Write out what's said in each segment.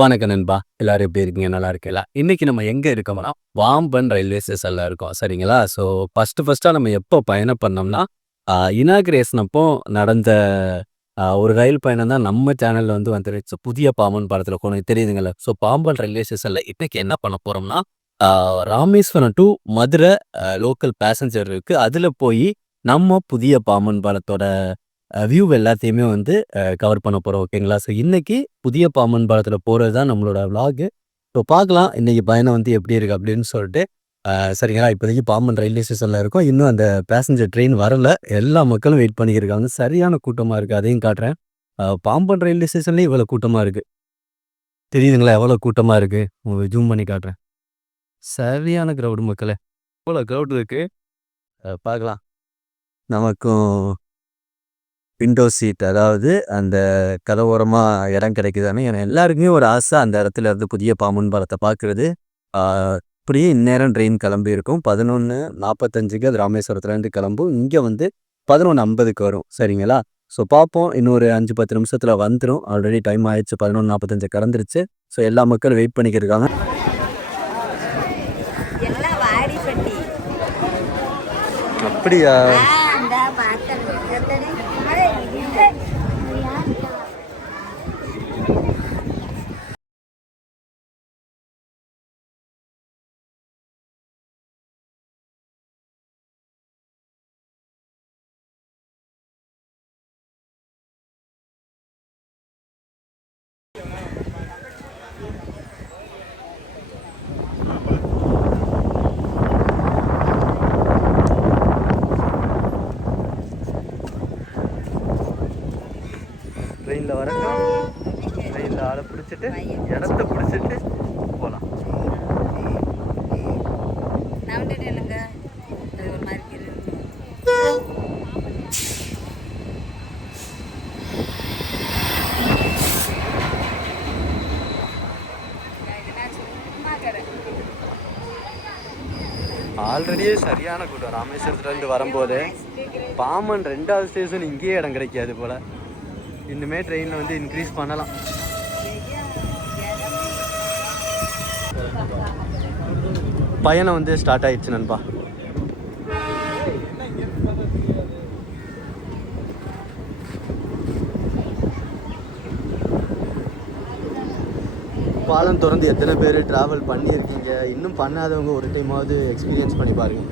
வணக்க நண்பா. எல்லாரும் எப்படி இருக்கீங்க? நல்லா இருக்கீங்களா? இன்னைக்கு நம்ம எங்க இருக்கோம்னா பாம்பன் ரயில்வே ஸ்டேஷன்ல இருக்கோம். சரிங்களா? ஸோ ஃபர்ஸ்ட் ஃபர்ஸ்டா நம்ம எப்போ பயணம் பண்ணோம்னா இனாகிரேஷன் அப்போ நடந்த ஒரு ரயில் பயணம் தான் நம்ம சேனல்ல வந்து வந்துருச்சு. புதிய பாம்பன் படத்துல உங்களுக்கு தெரியுதுங்களா? ஸோ பாம்பன் ரயில்வே ஸ்டேஷன்ல இன்னைக்கு என்ன பண்ண போறோம்னா Rameswaram to Madurai local passenger இருக்கு. அதுல போய் நம்ம புதிய பாம்பன் படத்தோட வியூ எல்லாத்தையுமே வந்து கவர் பண்ண போகிறோம் ஓகேங்களா ஸோ இன்றைக்கி புதிய பாம்பன் பாலத்தில் போகிறது தான் நம்மளோட vlog. ஸோ பார்க்கலாம் இன்றைக்கி பயணம் வந்து எப்படி இருக்குது அப்படின்னு சொல்லிட்டு. சரிங்களா? இப்போதைக்கு பாம்பன் ரயில்வே ஸ்டேஷனில் இருக்கோம். இன்னும் அந்த பேசஞ்சர் ட்ரெயின் வரல. எல்லா மக்களும் வெயிட் பண்ணியிருக்காங்க சரியான கூட்டமாக இருக்குது அதையும் காட்டுறேன். பாம்பன் ரயில்வே ஸ்டேஷன்லேயும் இவ்வளோ கூட்டமாக இருக்குது தெரியுதுங்களா? எவ்வளோ கூட்டமாக இருக்குது உங்களுக்கு ஜூம் பண்ணி காட்டுறேன். சரியான க்ரௌடு மக்களே. இவ்வளோ க்ரௌட் இருக்குது பார்க்கலாம். நமக்கும் விண்டோ சீட் அதாவது அந்த கதவோரமாக இடம் கிடைக்குதானே ஏன்னா எல்லாருக்குமே ஒரு ஆசை. அந்த இடத்துல இருந்து புதிய பாம்பன் பாலத்தை பார்க்குறது. இப்படியே இந்நேரம் ட்ரெயின் கிளம்பி இருக்கும். பதினொன்று நாற்பத்தஞ்சுக்கு அது ராமேஸ்வரத்துலேருந்து கிளம்பும். இங்கே வந்து பதினொன்று ஐம்பதுக்கு வரும். சரிங்களா? ஸோ பார்ப்போம். இன்னொரு அஞ்சு பத்து நிமிஷத்தில் வந்துடும் ஆல்ரெடி டைம் ஆயிடுச்சு. பதினொன்று நாற்பத்தஞ்சு கடந்துருச்சு. ஸோ எல்லா மக்களும் வெயிட் வாடிப்பட்டி அப்படியா ஆ, இந்த பார்த்தேன். எத்தனை? அடே, இது. ட்ரெயினில் வர ட்ரெயினில் ஆளை பிடிச்சிட்டு இடத்த பிடிச்சிட்டு போகலாம். ஆல்ரெடியே சரியான கூட்டம். ராமேஸ்வரத்துலேருந்து வரும்போது பாமன் ரெண்டாவது ஸ்டேஷன் இங்கேயே இடம் கிடைக்காது போல். இன்னுமே ட்ரெயினில் வந்து இன்க்ரீஸ் பண்ணலாம். பயணம் வந்து ஸ்டார்ட் ஆயிடுச்சு நண்பா. பாலம் திறந்து எத்தனை பேர் ட்ராவல் பண்ணியிருக்கீங்க? இன்னும் பண்ணாதவங்க ஒரு டைமாவது எக்ஸ்பீரியன்ஸ் பண்ணி பாருங்க.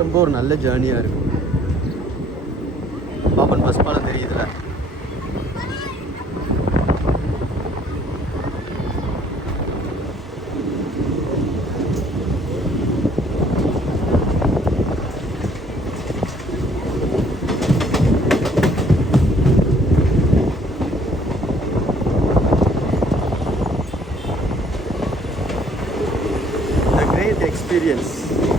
ரொம்ப ஒரு நல்ல ஜேர்னியாக இருக்கும். பாப்பன் பஸ் பாலம் தெரியுதுல்ல experience.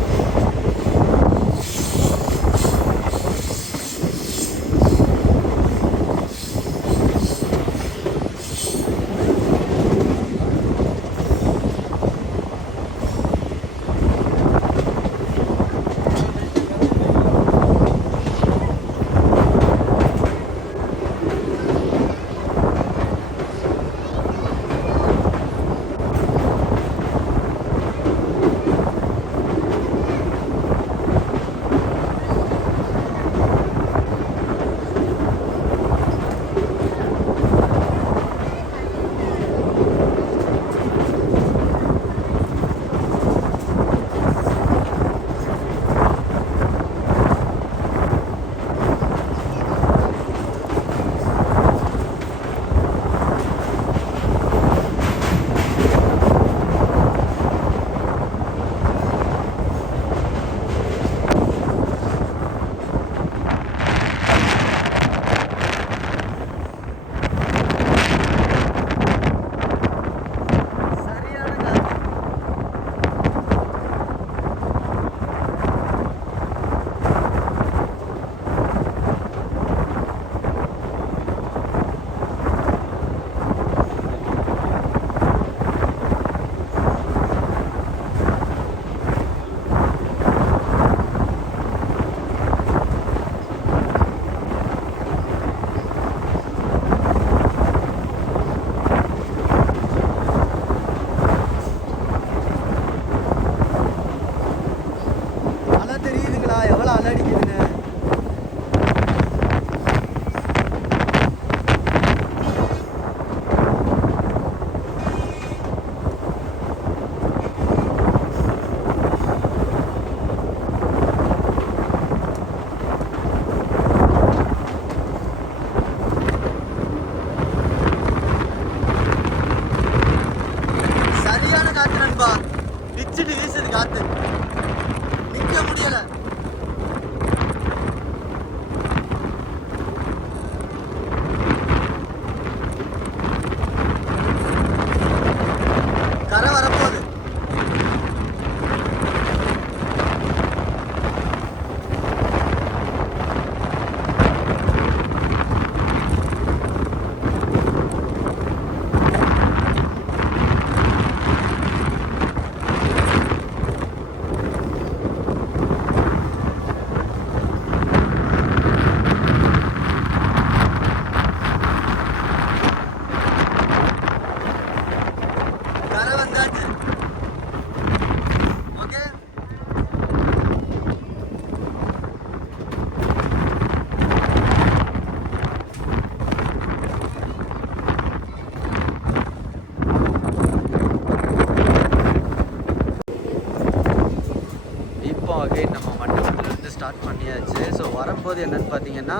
Experience. அகைன் நம்ம மண்டபத்துலேருந்து ஸ்டார்ட் பண்ணியாச்சு. ஸோ வரும்போது என்னென்னு பார்த்தீங்கன்னா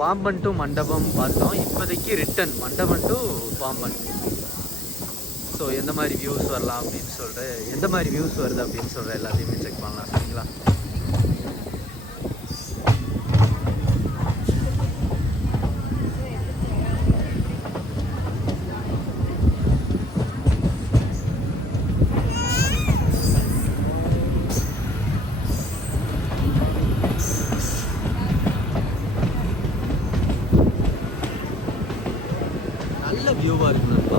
பாம்பன் டு மண்டபம் பார்த்தோம். இப்போதைக்கு ரிட்டன் மண்டபம் டு பாம்பன். ஸோ எந்த மாதிரி வியூஸ் வரலாம் அப்படின்னு சொல்கிற எந்த மாதிரி வியூஸ் வருது அப்படின்னு சொல்கிற எல்லாத்தையுமே செக் பண்ணலாம். சரிங்களா நல்ல வியூவாக இருக்கும் நண்பா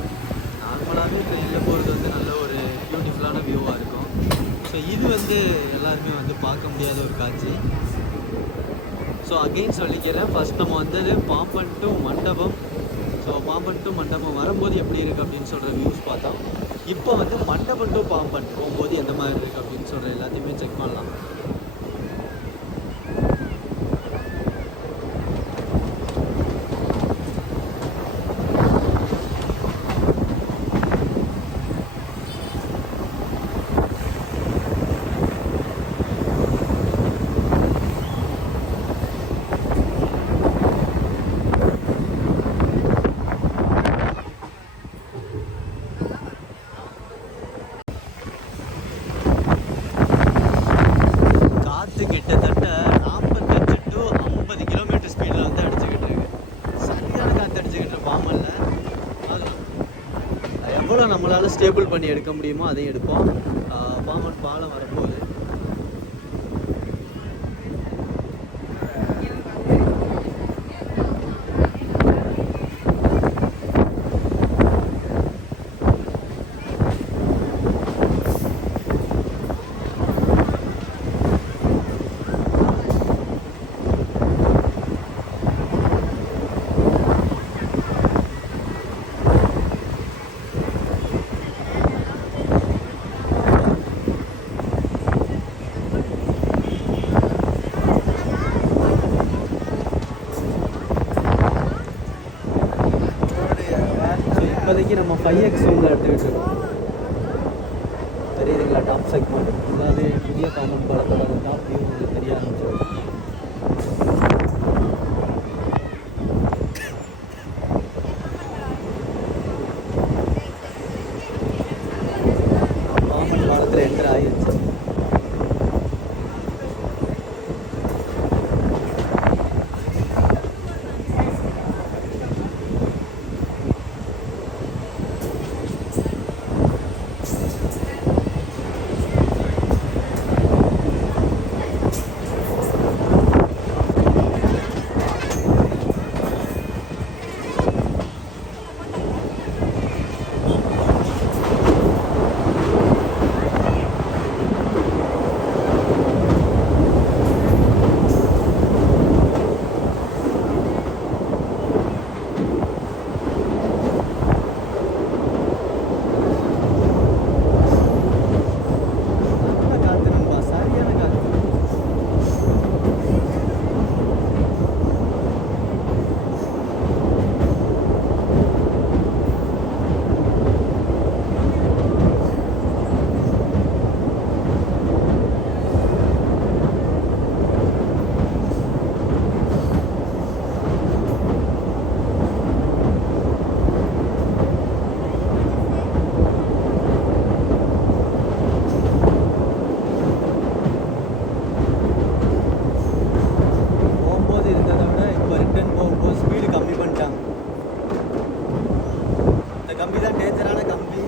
நார்மலாகவே ட்ரெயினில் போகிறது வந்து நல்ல ஒரு பியூட்டிஃபுல்லான வியூவாக இருக்கும் ஸோ இது வந்து எல்லாருமே வந்து பார்க்க முடியாத ஒரு காட்சி ஸோ அகெயின் சொல்லிக்கிறேன் ஃபஸ்ட் நம்ம வந்தது Pamban to Mandapam so Pamban to Mandapam வரும்போது எப்படி இருக்குது அப்படின்னு சொல்கிற வியூஸ் பார்த்தோம். இப்போ வந்து மண்டபம் டு பாம்பன் போகும்போது எந்த மாதிரி இருக்குது அப்படின்னு சொல்கிற எல்லாத்தையுமே செக் பண்ணலாம் காற்று கிட்டத்தட்ட நாற்பத்தஞ்சு டு ஐம்பது கிலோமீட்டர் ஸ்பீடில் வந்து அடிச்சுக்கிட்டு இருக்கு சரியான காற்று அடிச்சுக்கிட்டு இருக்கு பாம்பனில் அது எவ்வளோ நம்மளால் ஸ்டேபிள் பண்ணி எடுக்க முடியுமோ அதையும் எடுப்போம். ஆஹ் பாம்பன் பாலம் வரும்போது ஸோ இப்போதைக்கு நம்ம ஃபைவ் எக்ஸ் ரூமில் எடுத்துக்கிட்டு. இருக்கோம் தெரியுதுங்களா? டாப் செக்மெண்ட் அதாவது புதிய காமன் படத்தோட டாப் வியூ உங்களுக்கு தெரிய ஆரம்பிச்சிருக்கோம் காமன் பாலத்தில் என்டர் ஆகிடுச்சு நல்ல காற்று நண்பா சரியான காற்று போகும்போது இருந்ததை விட இப்போ ரிட்டர்ன் போகும்போது ஸ்பீடு கம்மி பண்ணிட்டாங்க இந்த கம்பி தான் டேஞ்சரான கம்பி.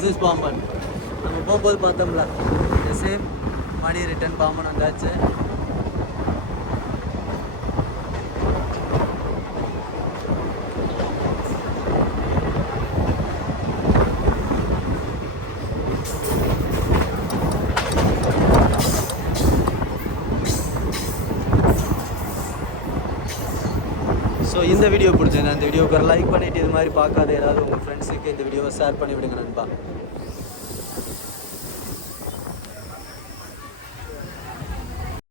திஸ் இஸ் பாம்பன் நம்ம போகும்போது பார்த்தோம்ல சேம் மணி ரிட்டர்ன் பாம்பன் வந்தாச்சு ஸோ இந்த வீடியோ பிடிச்சிருந்தேன் இந்த வீடியோக்கு லைக் பண்ணிவிட்டு இது மாதிரி பார்க்காத ஏதாவது உங்கள் ஃப்ரெண்ட்ஸுக்கு இந்த வீடியோவை ஷேர் பண்ணி விடுங்க நண்பா.